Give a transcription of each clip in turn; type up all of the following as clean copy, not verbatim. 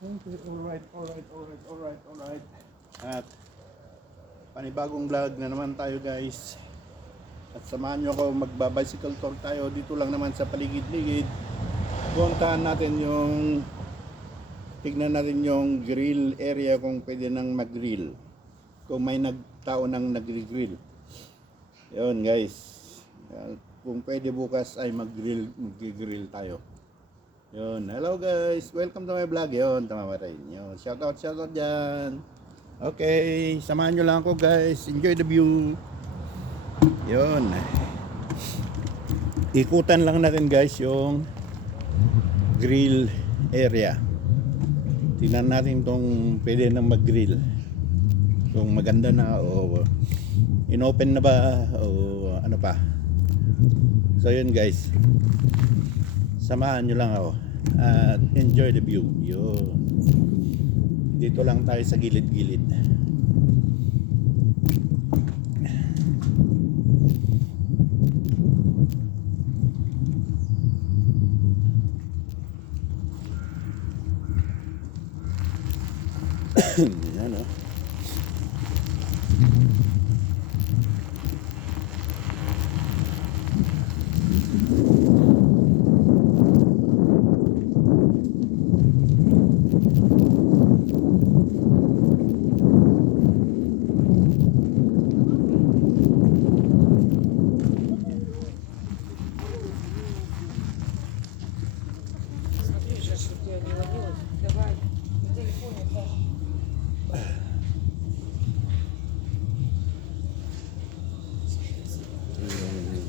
Okay, alright. At panibagong vlog na naman tayo guys. At samahan nyo ako, magbabicycle tour tayo. Dito lang naman sa paligid-ligid. Puntahan natin tignan natin yung grill area kung pwede nang mag-grill. Kung may tao nang nagri-grill. Yun guys. Kung pwede bukas ay mag-grill tayo. Yun, hello guys, welcome to my vlog. Yun, tama ba rin? Yun, shout out dyan. Okay, samahan nyo lang ako guys. Enjoy the view. Yun, ikutan lang natin guys yung grill area. Tingnan natin kung pwede nang mag-grill, kung maganda na o inopen na ba o ano pa. So yun guys, samahan nyo lang ako at enjoy the view. Yun. Dito lang tayo sa gilid-gilid. Yan o.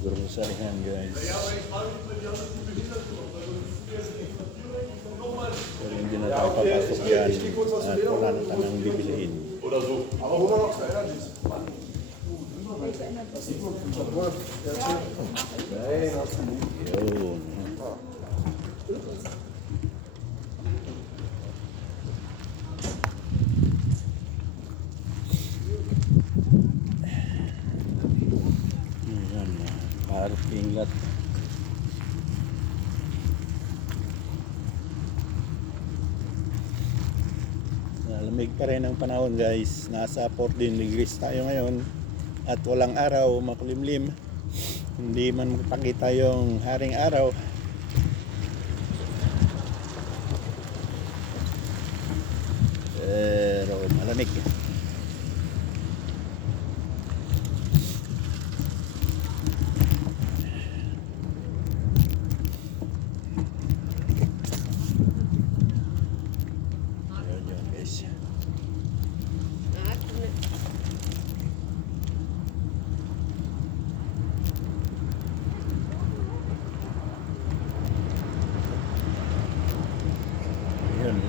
Groceryhan guys. Pero hindi na tayo papasok yan at wala na tanang bibilihin. Yun. Parking lot. Lamig pa rin ang panahon guys. Nasa 14 degrees tayo ngayon at walang araw, makulimlim. Hindi man makita yung haring araw. Pero malamig.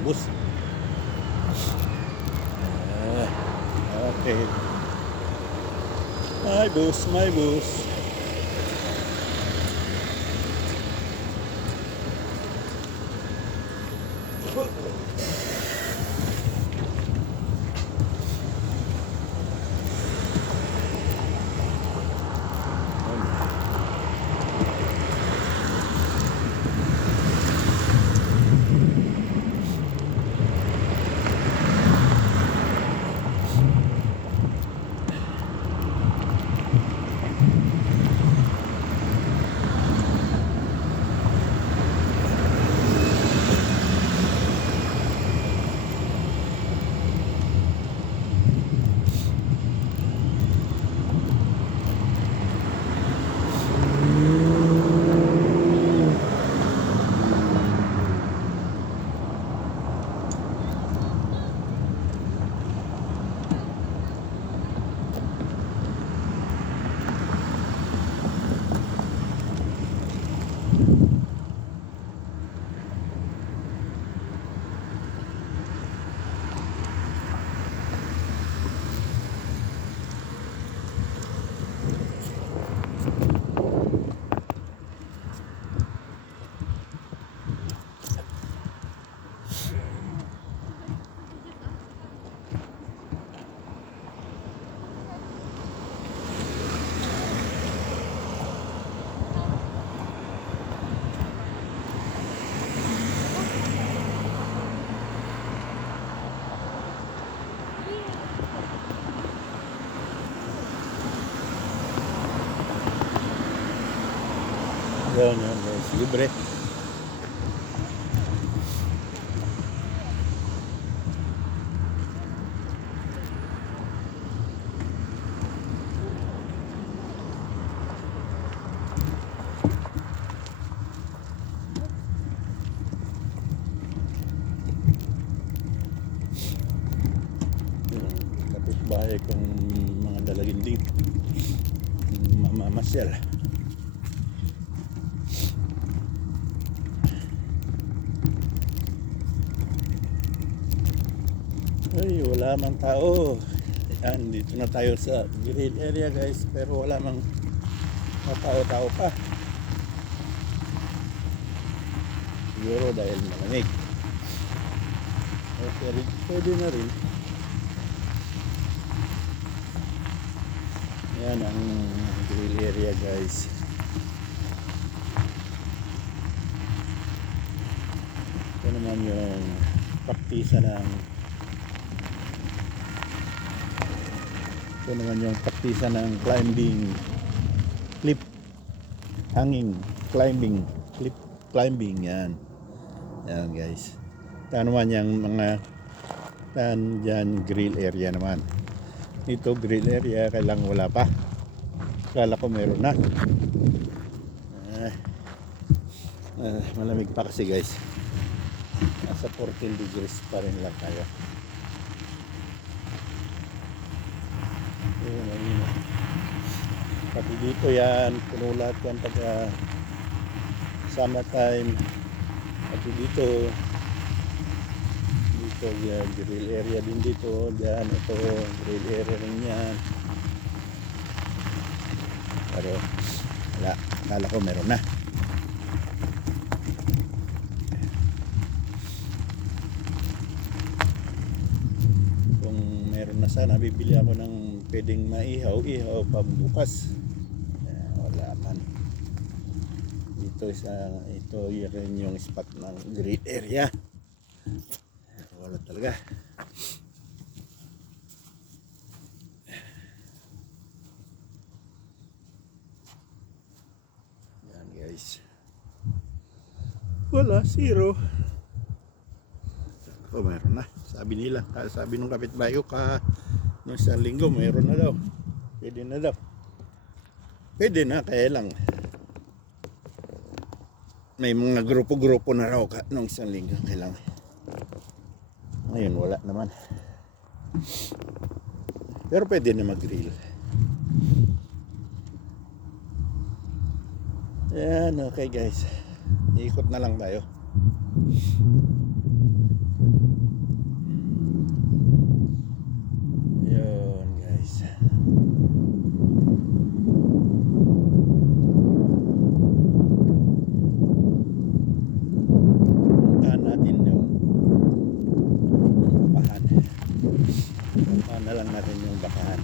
Bus. Okay. My bus. Yan, yan guys, libre. Kapitbahay kong mga dalaginding mamamasyal. Ay, wala mang tao. Yan, dito na tayo sa grill area guys, pero wala mang tao-tao pa. Siguro dahil malamig. Okay, pwede na rin. Yan ang grill area guys. Ito naman yung praktisan ng climbing, cliff hanging climbing, cliff climbing. Yan guys. Ito naman yung mga dyan grill area naman. Ito grill area, kailang wala pa. Kala ko meron na. Malamig pa kasi guys. Nasa 14 degrees pa rin lang tayo. Pati dito yan, puno lahat yan pagka summertime. Pati dito yan, grill area din dito. Diyan, ito, grill area rin yan. Pero wala, akala ko meron na. Kung meron na sana, bibili ako ng pwedeng maihaw pambukas. Wala man. Ito rin yung spot ng grill area. Wala talaga. Yan guys. Wala, zero. Oh, meron na. Sabi nila, sabi nung kapitbahay ko nung isang linggo, meron na daw. Pwede na daw. Pwede na, kaya lang may mga grupo-grupo na raw nung isang linggo. Kailangan. Ngayon wala naman. Pero pwede na mag-grill. Yan, okay guys. Ikot na lang tayo. Yan guys. Puntahan natin yung bakahan. Puntahan na lang natin yung bakahan.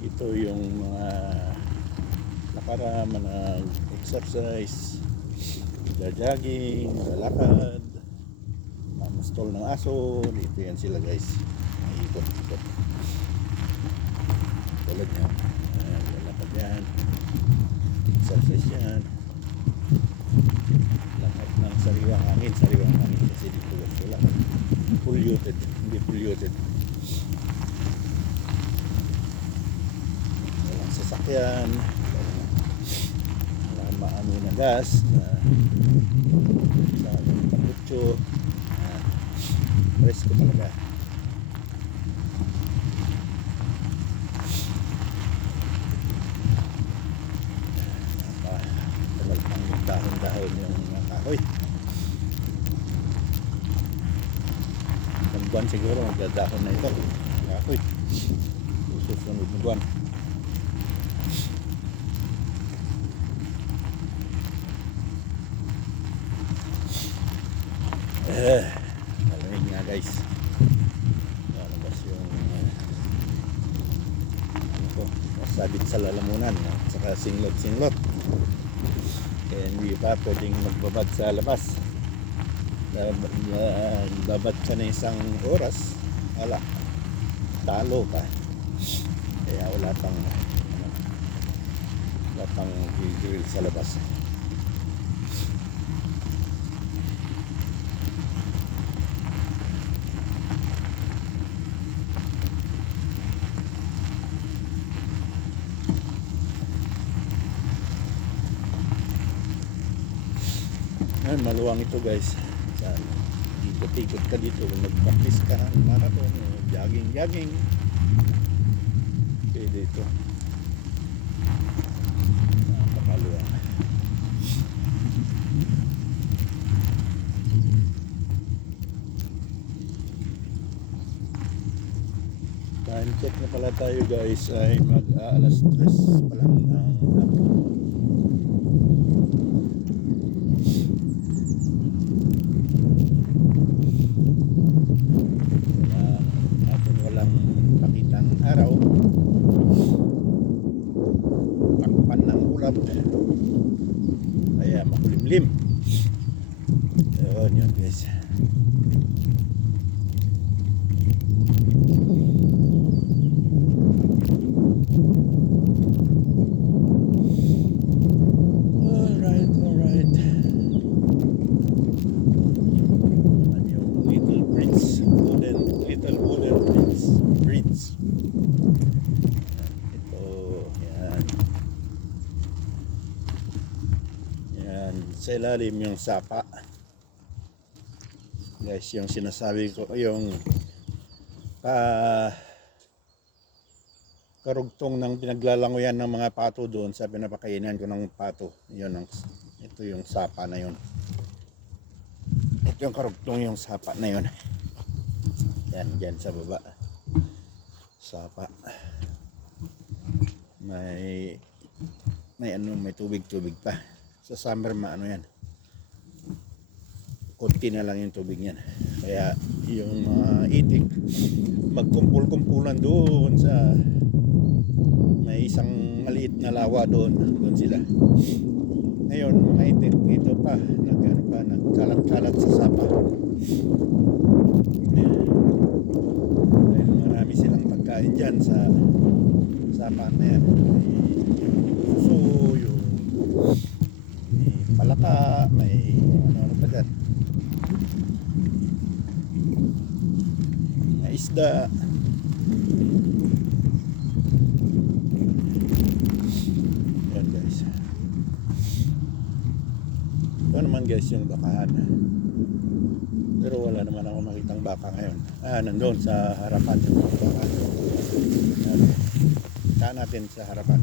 Ito yung mga nakarama na exercise, jogging, lalakad, mamustol ng aso. Dito yan sila guys, ikot-ikot tulad yan. Ayan, lalakad yan, exercise yan, lahat ng sariwang hangin kasi dito wala polluted, hindi polluted. Sasakyan, wala maano na gas na sa pangkutso. Presko talaga. Tagal pang dahon-dahon yung kahoy. Isang buwan siguro magdadahon na ito kahoy. Susunod na buwan. Malamig nga guys. Lalabas yung ano ko, masad. nakakabit sa lalamunan at saka singlot-singlot. Kaya hindi pa pwedeng magbabad sa labas. Babad ka na isang oras, ala, talo ka. Kaya wala pang grill sa labas. Maluwang ito guys. Ikot-ikot ka dito, mag-practice ka ng marathon, jogging pwede ito. Napakaluwang. Time check na pala tayo guys, ay mag-alas 3 pa lang ng araw, takpan ng ulap, kaya makulimlim. Yun guys. Alright. And yung little wooden bridge. Sa ilalim yung sapa guys, yung sinasabi ko, yung karugtong ng pinaglalangoyan ng mga pato doon sa pinapakainan ko ng pato. Ito yung sapa na yun. Ito yung karugtong yung sapa na yun. Yan, dyan sa baba, sapa. May tubig pa. Sa summer yan, konti na lang yung tubig niyan. Kaya yung mga itik magkumpul-kumpulan doon sa may isang maliit na lawa doon sila. Ngayon mga itik dito pa nagkalat-kalat sa sapa. Dahil marami silang pagkain dyan sa sapa na yan. Palaka, may ano pa dyan, may isda. Yan guys. Ito naman guys yung bakahan, pero wala naman ako makitang baka ngayon. Nandun sa harapan yung baka. Saan natin sa harapan.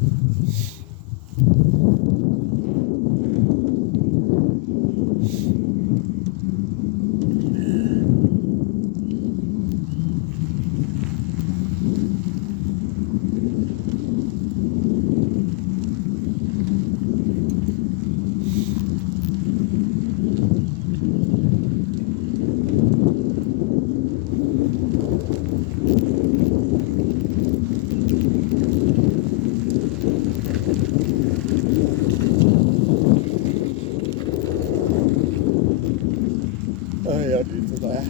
Dito tayo.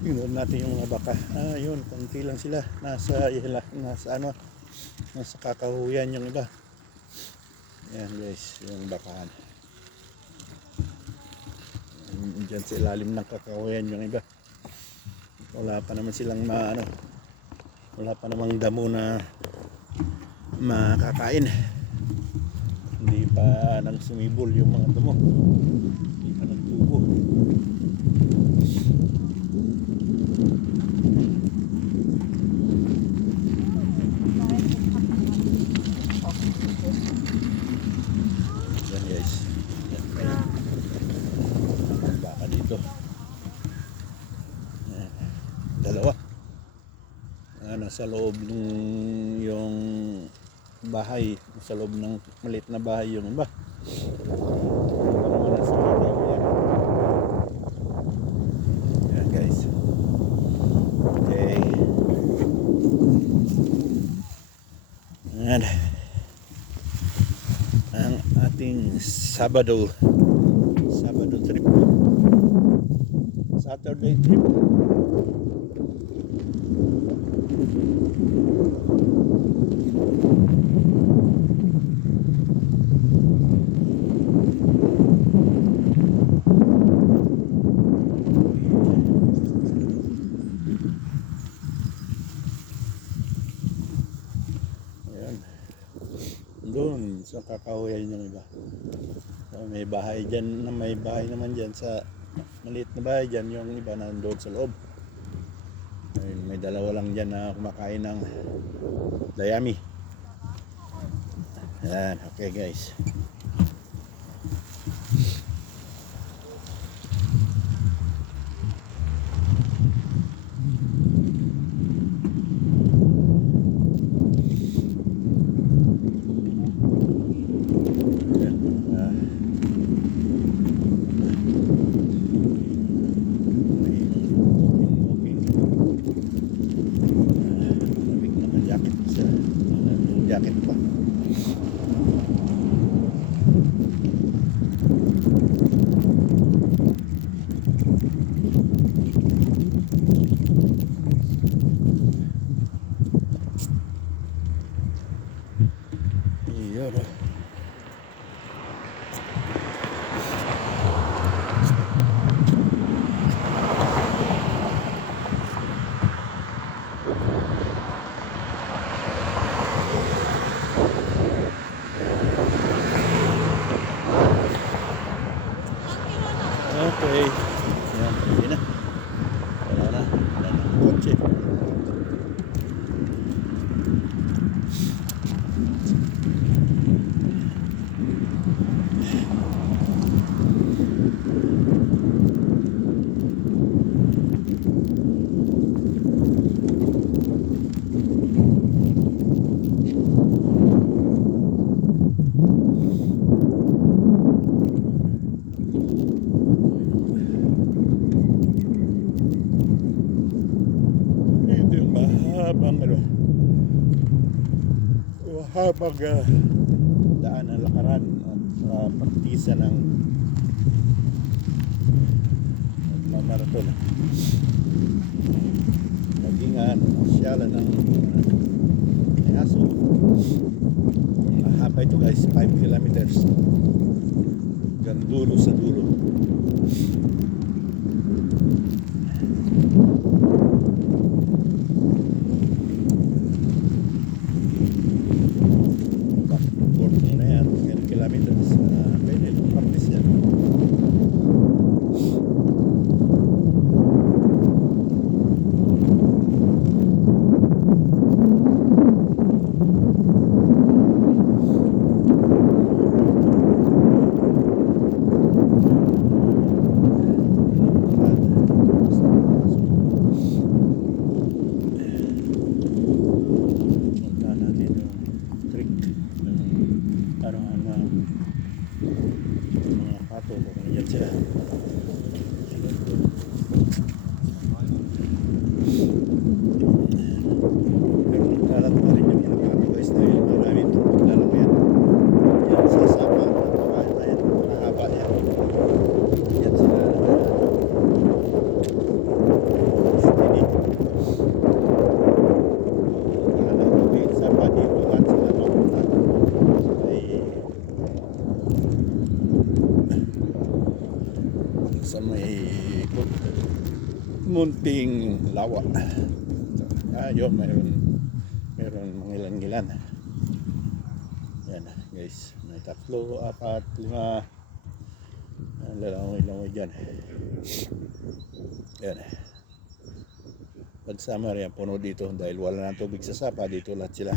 Tingnan natin yung mga baka. Yun, konti lang sila. Nasa kakahuyan yung iba. Yan guys, yung bakahan. Diyan sa ilalim ng kakahuyan yung iba. Wala pa naman silang wala pa namang damo na makakain. Hindi pa nang sumibol yung mga damo. Hindi pa nagtubo. Yan guys. Yan kayo. Baka dito. Yan. Dalawa. Nasa loob ng yung bahay, sa loob ng maliit na bahay yung iba. Yan guys. Okay. ating Sabado trip. Saturday trip. Ayan. Doon sa kakahuyan yung iba. May bahay dyan, may bahay naman dyan sa maliit na bahay dyan, yung iba nandoon sa loob. Ayun, may dalawa lang dyan na kumakain ng dayami. Ayan, okay guys. Jacket pa. Iyon. Okay. Yan, hindi na. Wala na. Wala na ang kotse. Ito yung mahabang daan na lakaran at partisa ng marathon. Nagingan, syalan ng aso. Mahaba ito guys, 5 kilometers. Hanggang dulo sa dulo. Kilometers, pwede practice yan. Punta natin yung trick ng araw-araw mga pato kung nandiyan sila. Kalat pa rin yung mga pato guys dahil marami itong paglalakyan. Yan sa sapa, yan, mahaba yan. Yan sila steady. Wala nang tubig sa pati, wala sila mapunta. Ay sa may munting lawa. Yun, meron mga ilan-ilan. Yan guys, may 3, 4, 5 lalawangoy-langoy dyan. Yan, pagsama rin puno dito dahil wala nang tubig sa sapa, dito lahat sila.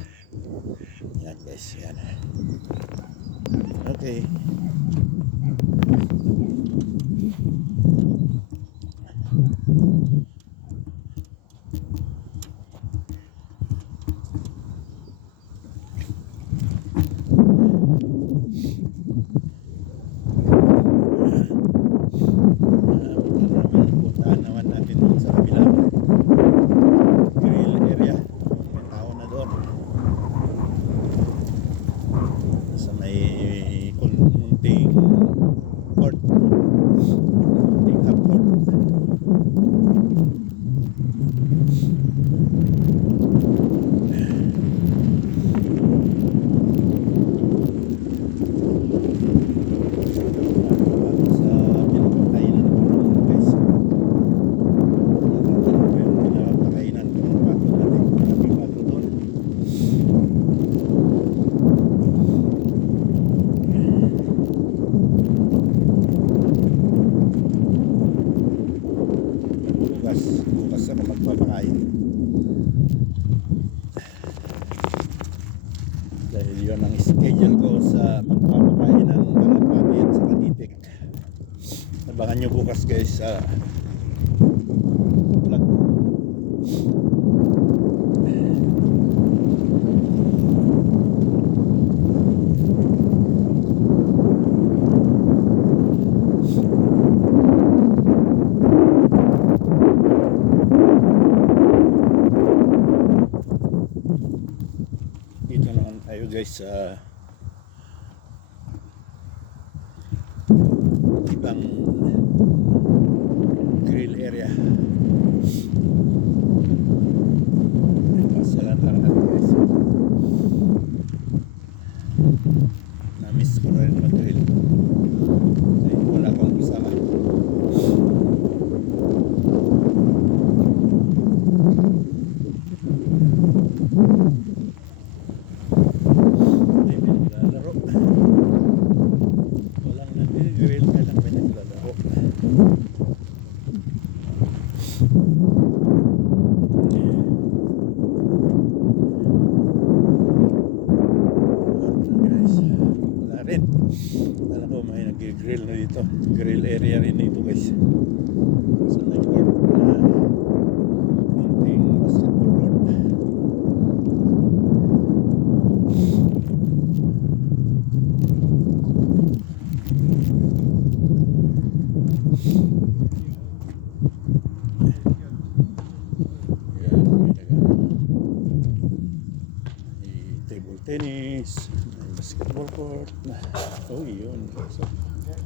Yan guys, yan. Okay. Puntahan naman natin doon sa kabilang grill area. May tao na doon. Sa may Abangan nyo bukas guys sa vlog. Dito naman tayo guys sa ibang grill area. Pasyalan lang natin guys. Na-miss ko na rin mag-grill. Ay, wala akong kasama. Ay, may naglalaro. Walang nag-grill, kailang may naglalaro. Guys, wala rin. Alam ko may nag-grill na dito. Grill area rin dito guys. Sa nag-court na munting basketball court. Yan, may table tennis, may basketball court. Oh, yun. So, yan.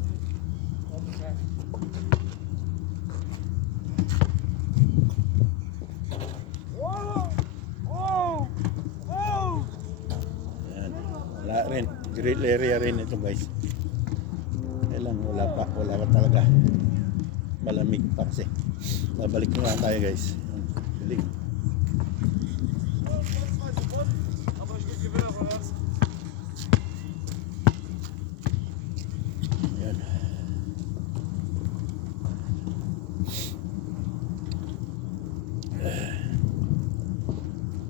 Wala rin. Grill area rin ito guys. Kailan wala pa talaga. Malamig pa kasi. Babalik na lang tayo guys. Galing. Yan.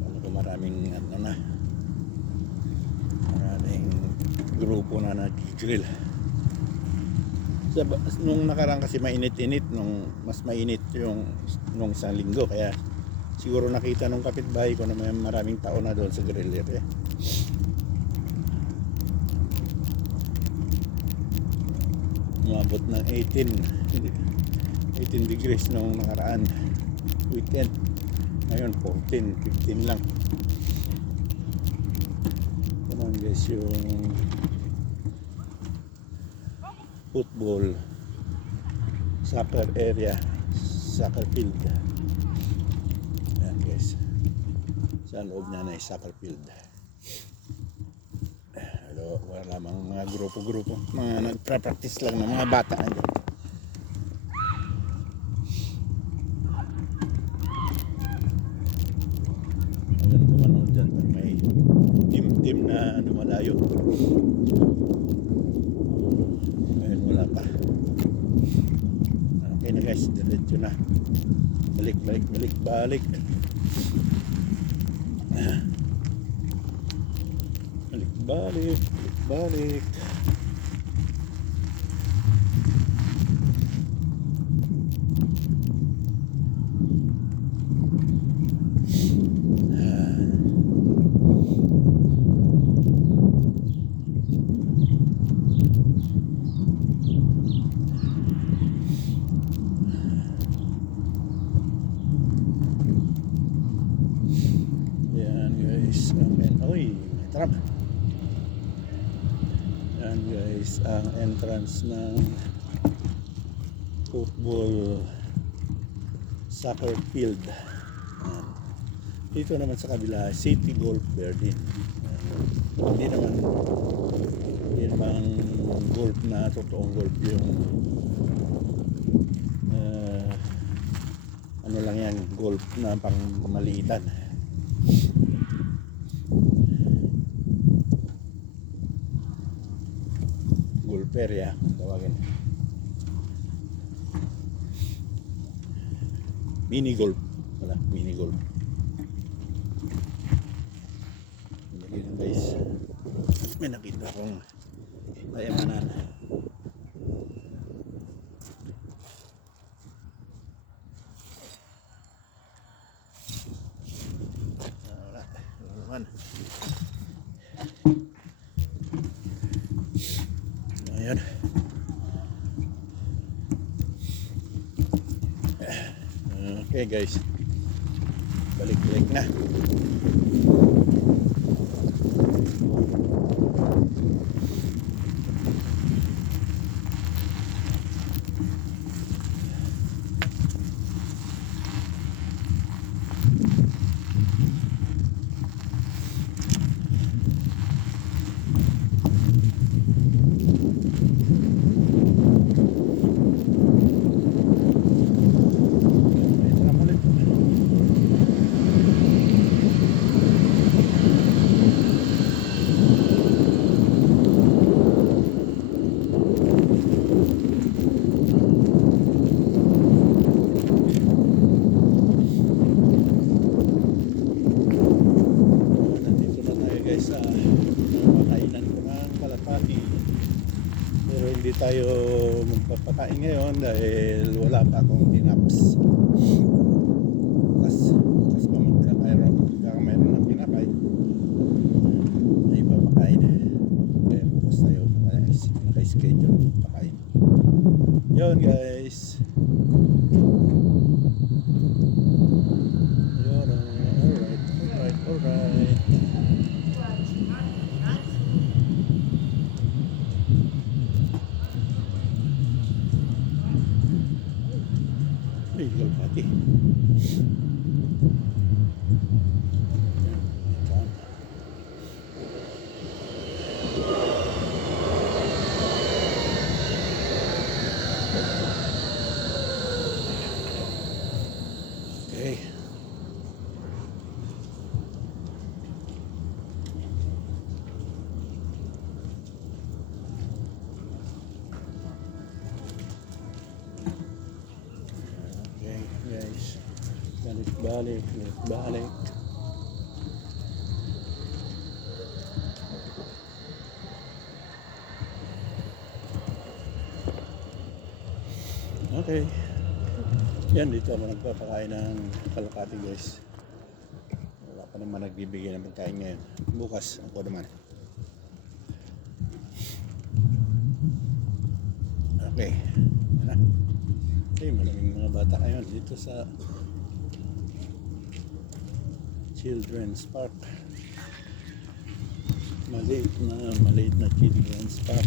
Alam ko maraming maraming grupo na nag-grill. Nung nakaraan kasi mainit-init, nung mas mainit yung nung isang linggo, kaya siguro nakita nung kapitbahay ko na may maraming tao na doon sa grill area. Umabot ng 18 degrees nung nakaraan weekend. Ngayon 14, 15 lang. Ano guys yung football soccer area, soccer field. Ayan guys, sa loob na na soccer field. Hello, wala lamang mga grupo-grupo, mga nagpa-practice lang ng mga bata. Ayan kung ano dyan, may team na lumalayo. Wala pa. Okay na guys, diretso na. Balik. Balik. Trap. Yan guys, ang entrance ng football soccer field. Yan. Dito naman sa kabila, City Golf Garden. Hindi naman golf na totoong golf yung ano lang yan, golf na pang maliitan. Golf area tawagin. Mini golf. Wala, mini golf. Ganyan guys. May nakita akong payamanan. Ayan. Okay guys, balik-balik na. Nandito na tayo guys sa makainan ko ng kalapati. Pero hindi tayo magpapakain ngayon dahil wala pa akong tinaps. Bukas pa mayroon ng tinapay ay papakain. Kaya bukas tayo naka-schedule pakain. Yun guys. Yun, alright. Ay, kalapati. Okay. Okay guys, balik. Okay. Yan, dito ako nagpapakain ng kalapati guys. Wala pa naman nagbibigay ng pagkain ngayon. Bukas ako naman. Okay. Ano? Okay, maraming mga bata ngayon dito sa Children's Park. Maliit na Children's Park.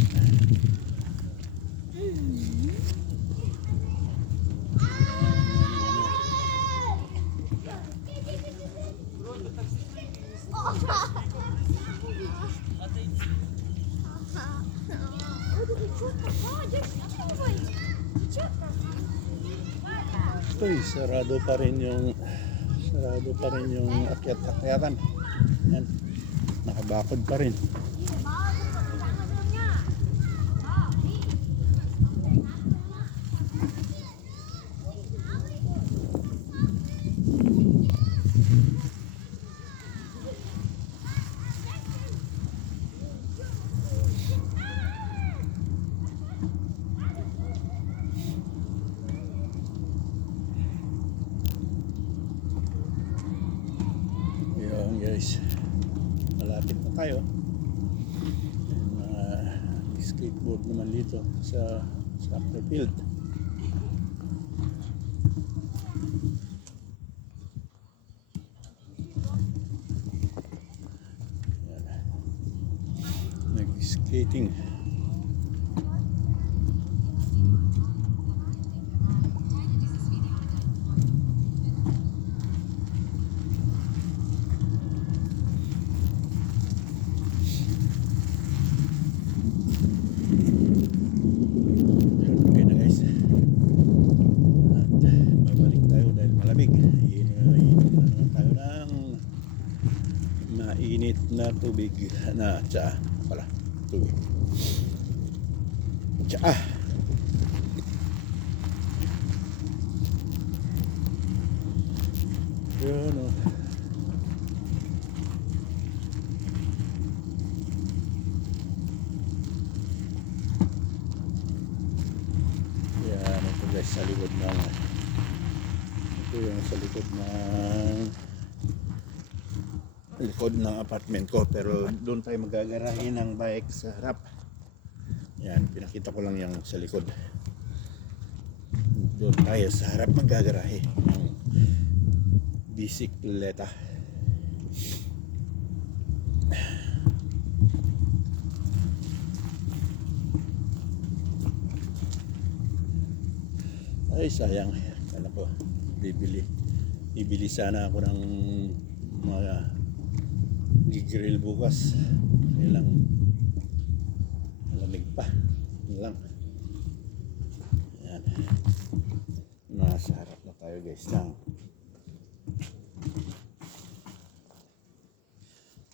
Uy, sarado pa rin yung akyat-akyatan. Yan. Nakabakod pa rin. Guys, malapit na tayo. Skateboard naman dito sa soccer field. Nag-skating. Mainit na tubig na tsaa pala, tubig tsaa. Yun o. Yan ito guys, sa likod ng ito yung sa likod ng apartment ko, pero doon tayo magagarahin ng bike sa harap. Yan, pinakita ko lang yung sa likod. Doon tayo sa harap maggagarahe ng bisikleta. Ay sayang, kala ko bibili sana ako ng mga gigrill bukas. Kailang malamig pa. Yun lang. Yan. Nasa harap na tayo guys ng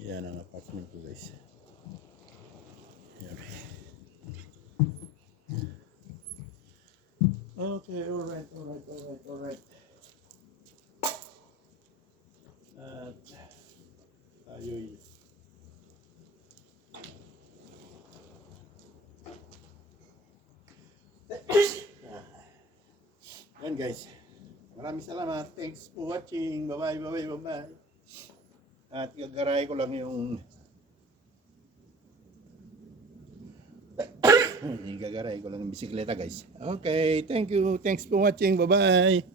yan ang apartment ko guys. Yan. Okay, alright. At tayo'y yan guys. Maraming salamat. Thanks for watching. Bye-bye. At gagaray ko lang yung gagaray ko lang yung bisikleta guys. Okay, thank you. Thanks for watching. Bye-bye.